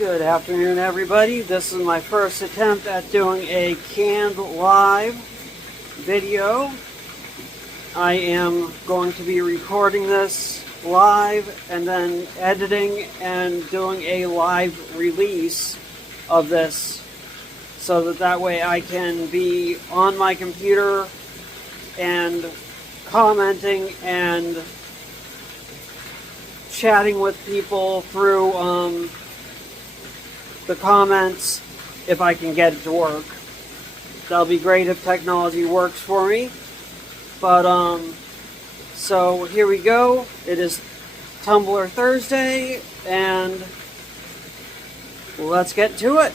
Good afternoon, everybody. This is my first attempt at doing a canned live video. I am going to be recording this live and then editing and doing a live release of this so that way I can be on my computer and commenting and chatting with people through the comments if I can get it to work. That'll be great if technology works for me. But so here we go. It is Tumbler Thursday and let's get to it.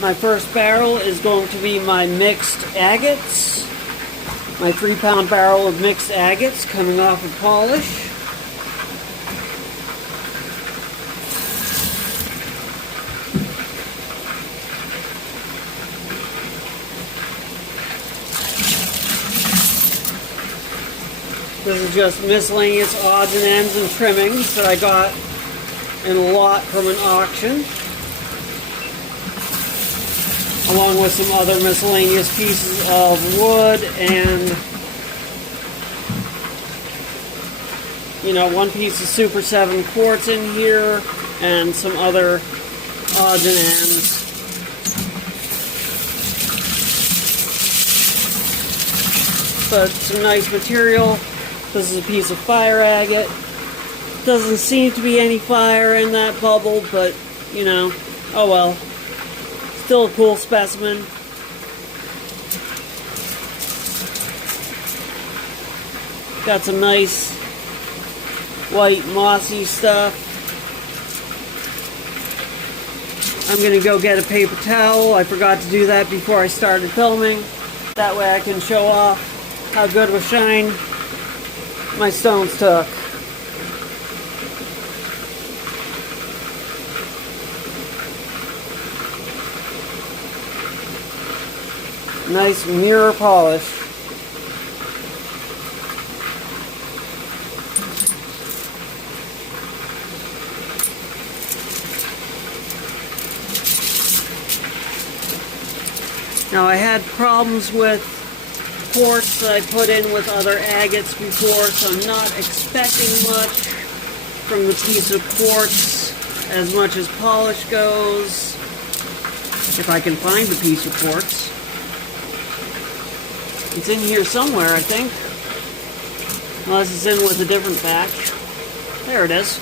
My first barrel is going to be my mixed agates. My 3-pound barrel of mixed agates coming off of polish. This is just miscellaneous odds and ends and trimmings that I got in a lot from an auction, along with some other miscellaneous pieces of wood and, you know, one piece of Super 7 quartz in here and some other odds and ends. But some nice material. This is a piece of fire agate. Doesn't seem to be any fire in that bubble, but, you know, oh well. Still a cool specimen. Got some nice white mossy stuff. I'm going to go get a paper towel. I forgot to do that before I started filming. That way I can show off how good of a shine my stones took. Nice mirror polish. Now I had problems with quartz that I put in with other agates before, so I'm not expecting much from the piece of quartz as much as polish goes. If I can find the piece of quartz. It's in here somewhere, I think. Unless it's in with a different batch. There it is.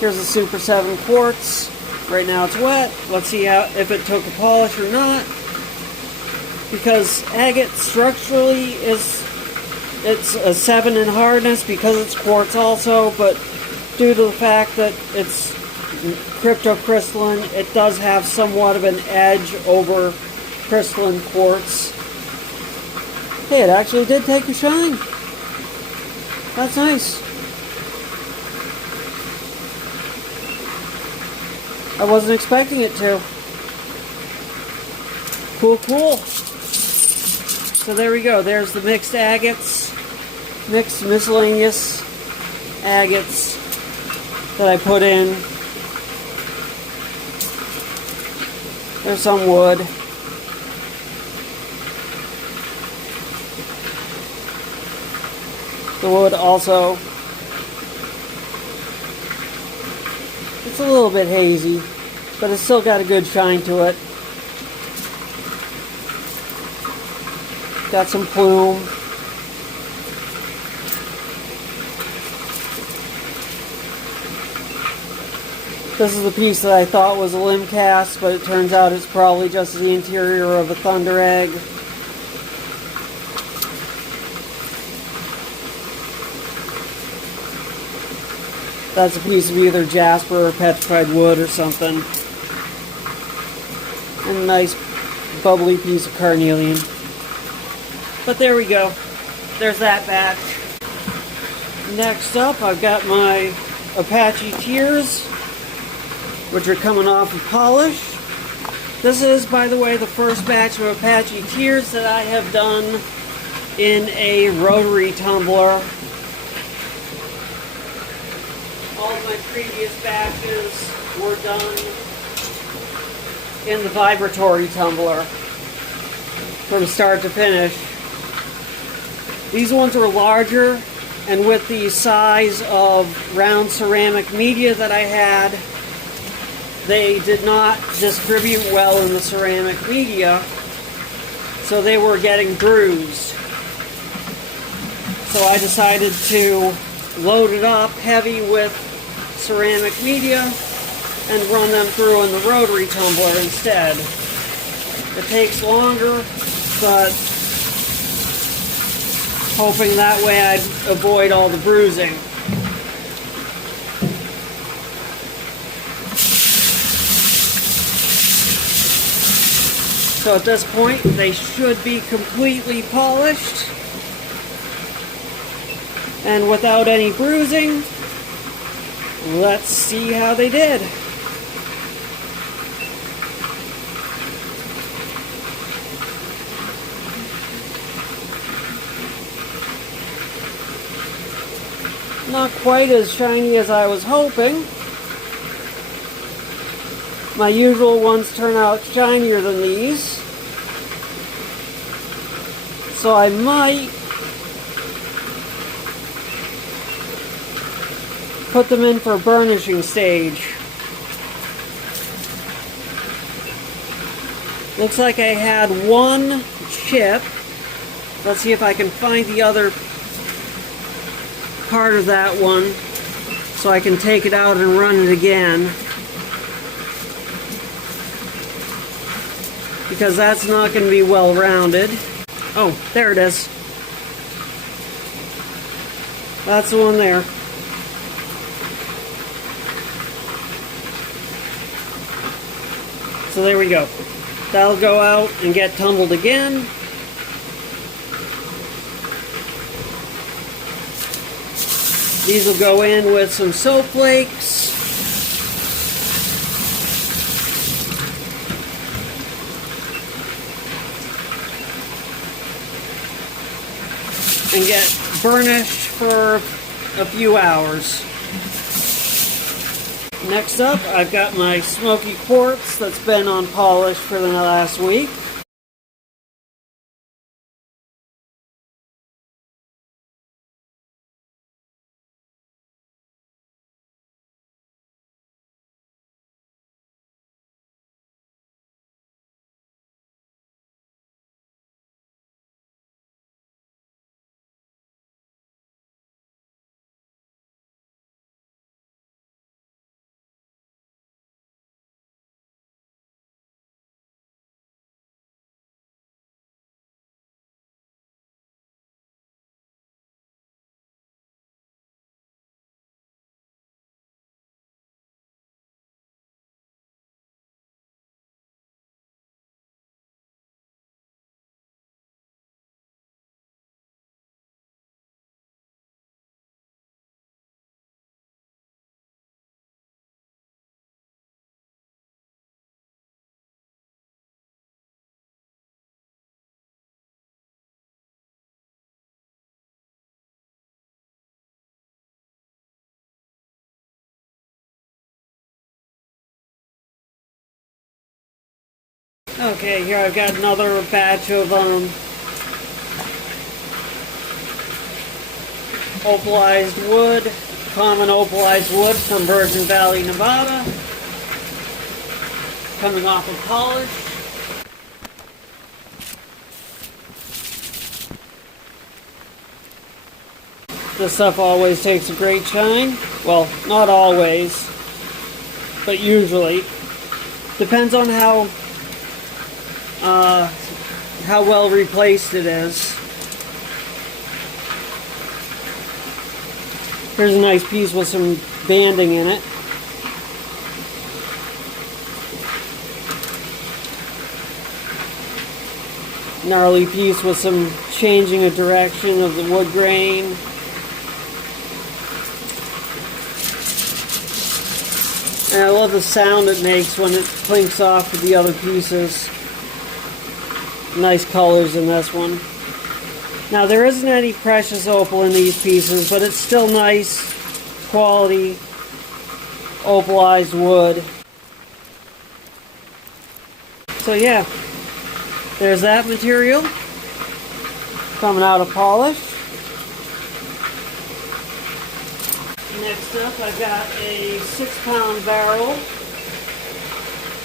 Here's the Super 7 quartz. Right now it's wet. Let's see if it took a polish or not. Because agate structurally it's a 7 in hardness because it's quartz also, but due to the fact that it's cryptocrystalline, it does have somewhat of an edge over crystalline quartz. Hey, it actually did take a shine. That's nice. I wasn't expecting it to. Cool, cool. So there we go. There's the mixed agates. Mixed miscellaneous agates that I put in. There's some wood. The wood also, it's a little bit hazy, but it's still got a good shine to it. Got some plume. This is the piece that I thought was a limb cast, but it turns out it's probably just the interior of a thunder egg. That's a piece of either jasper or petrified wood or something. And a nice bubbly piece of carnelian. But there we go. There's that batch. Next up, I've got my Apache Tears, which are coming off of polish. This is, by the way, the first batch of Apache Tears that I have done in a rotary tumbler. all of my previous batches were done in the vibratory tumbler from start to finish. These ones are larger, and with the size of round ceramic media that I had, they did not distribute well in the ceramic media, so they were getting bruised. So I decided to load it up heavy with ceramic media and run them through in the rotary tumbler instead. It takes longer, but hoping that way I'd avoid all the bruising. So at this point, they should be completely polished and without any bruising. Let's see how they did. Not quite as shiny as I was hoping. My usual ones turn out shinier than these. So I might put them in for burnishing stage. Looks like I had one chip. Let's see if I can find the other part of that one so I can take it out and run it again, because that's not going to be well rounded. Oh, there it is. That's the one there. So there we go. That'll go out and get tumbled again. These will go in with some soap flakes. And get burnished for a few hours. Next up, I've got my smoky quartz that's been on polish for the last week. Okay, here I've got another batch of opalized wood, common opalized wood from Virgin Valley, Nevada, coming off of polish. This stuff always takes a great shine. Well, not always, but usually. Depends on how well replaced it is. Here's a nice piece with some banding in it. Gnarly piece with some changing of direction of the wood grain. And I love the sound it makes when it clinks off with the other pieces. Nice colors in this one. Now there isn't any precious opal in these pieces, but it's still nice quality opalized wood. So yeah, there's that material coming out of polish. Next up, I've got a 6-pound barrel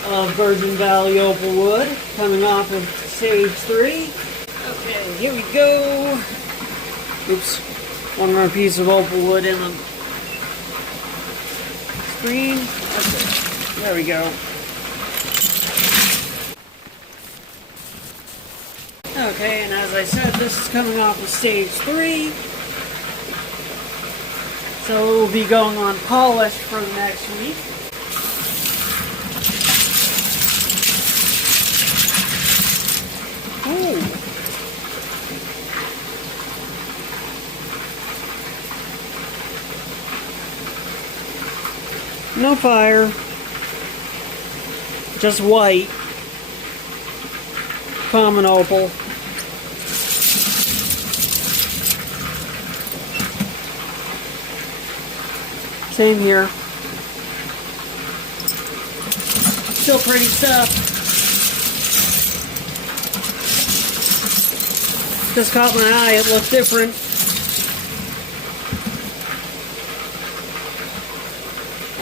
of Virgin Valley opal wood coming off of stage 3. Okay, here we go. Oops, one more piece of opal wood in the screen. Okay, there we go. Okay, and as I said, this is coming off of stage 3. So it will be going on polish for the next week. Ooh. No fire. Just white. Common opal. Same here. Still pretty stuff. Just caught my eye, it looked different.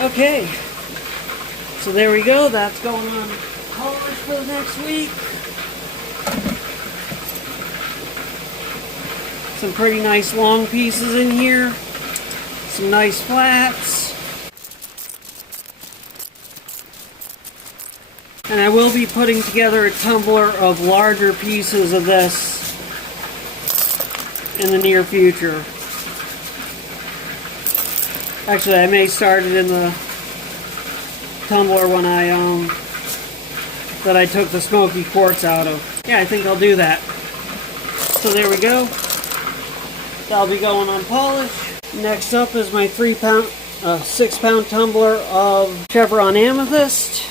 Okay. So there we go, that's going on polish for the next week. Some pretty nice long pieces in here. Some nice flats. And I will be putting together a tumbler of larger pieces of this in the near future. Actually, I may start it in the tumbler when that I took the smoky quartz out of. Yeah, I think I'll do that. So there we go. That'll be going on polish. Next up is my 6-pound tumbler of Chevron Amethyst,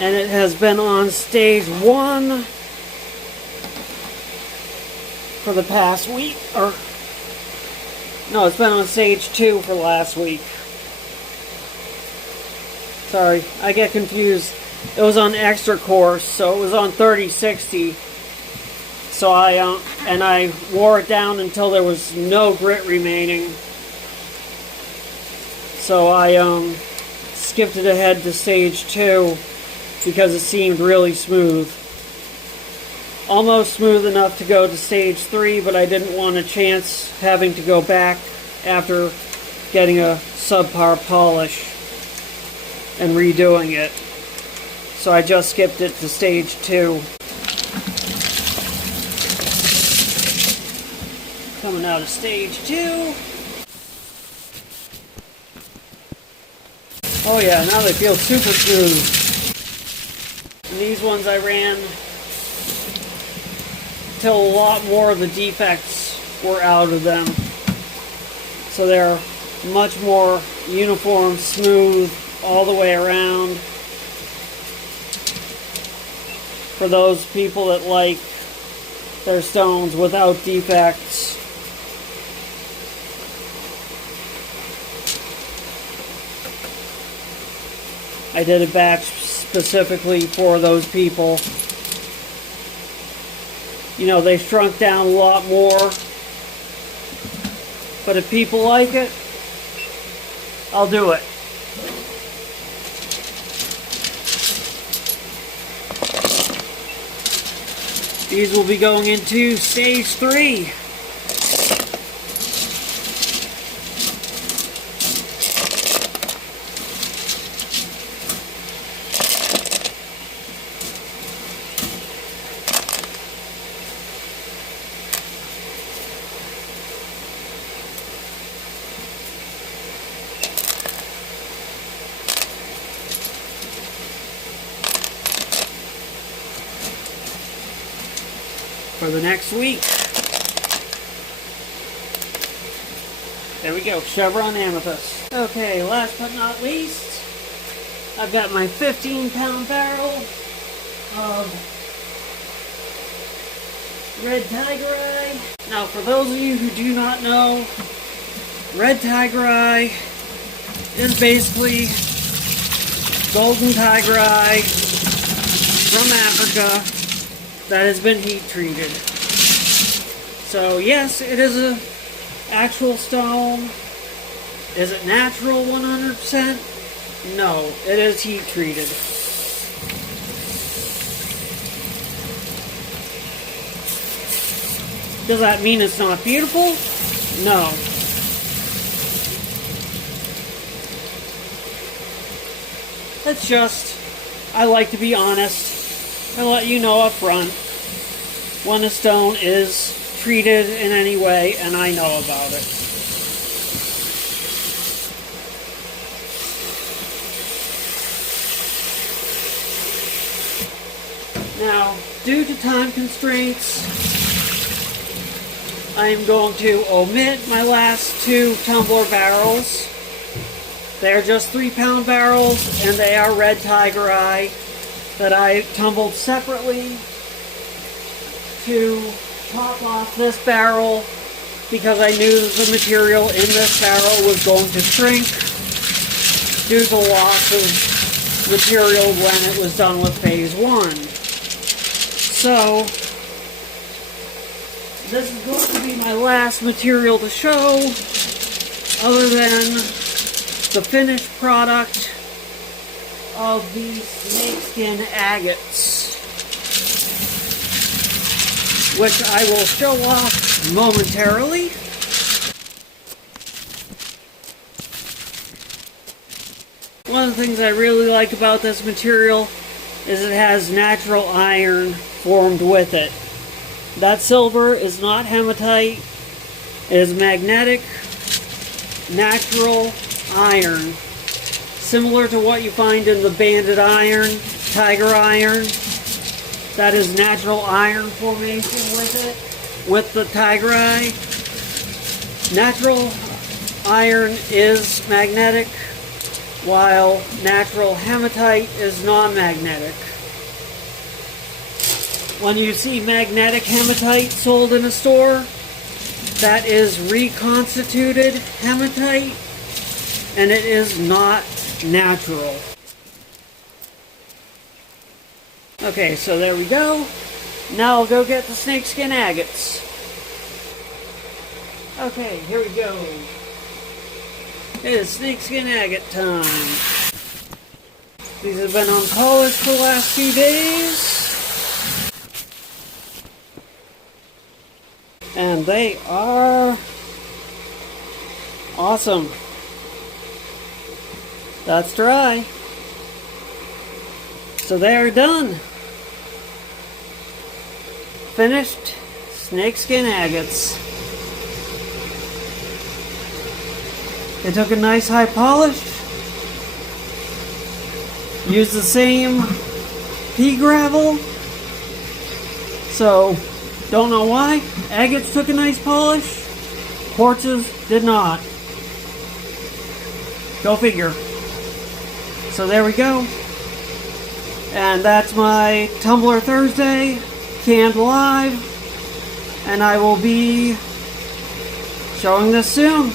and it has been on stage 1 for the past week, or no, it's been on stage 2 for last week. Sorry, I get confused. It was on extra course, so it was on 3060. So I wore it down until there was no grit remaining. So I skipped it ahead to stage 2 because it seemed really smooth. Almost smooth enough to go to stage 3, but I didn't want a chance having to go back after getting a subpar polish and redoing it. So I just skipped it to stage 2. Coming out of stage 2. Oh yeah, now they feel super smooth. And these ones I ran till a lot more of the defects were out of them. So they're much more uniform, smooth, all the way around. For those people that like their stones without defects. I did a batch specifically for those people. You know, they shrunk down a lot more. But if people like it, I'll do it. These will be going into stage 3. For the next week. There we go, Chevron Amethyst. Okay, last but not least, I've got my 15-pound barrel of red tiger eye. Now, for those of you who do not know, red tiger eye is basically golden tiger eye from Africa that has been heat treated. So yes, it is an actual stone. Is it natural 100%? No, it is heat treated. Does that mean it's not beautiful? No. It's just, I like to be honest and let you know up front when a stone is treated in any way and I know about it. Now, due to time constraints, I am going to omit my last two tumbler barrels. They are just 3-pound barrels, and they are red tiger eye that I tumbled separately to top off this barrel because I knew the material in this barrel was going to shrink due to loss of material when it was done with phase 1. So, this is going to be my last material to show, other than the finished product of these snakeskin agates, which I will show off momentarily. One of the things I really like about this material is it has natural iron formed with it. That silver is not hematite. It is magnetic, natural iron. Similar to what you find in the banded iron, tiger iron. That is natural iron formation with it, with the tiger eye. Natural iron is magnetic, while natural hematite is non-magnetic. When you see magnetic hematite sold in a store, that is reconstituted hematite, and it is not natural. Okay, so there we go. Now I'll go get the snakeskin agates. Okay, here we go. It is snakeskin agate time. These have been unpolished for the last few days. And they are awesome. That's dry. So they are done. Finished snakeskin agates. They took a nice high polish. Used the same pea gravel. So, don't know why. Agates took a nice polish. Quartzes did not. Go figure. So there we go. And that's my Tumbler Thursday canned live. And I will be showing this soon.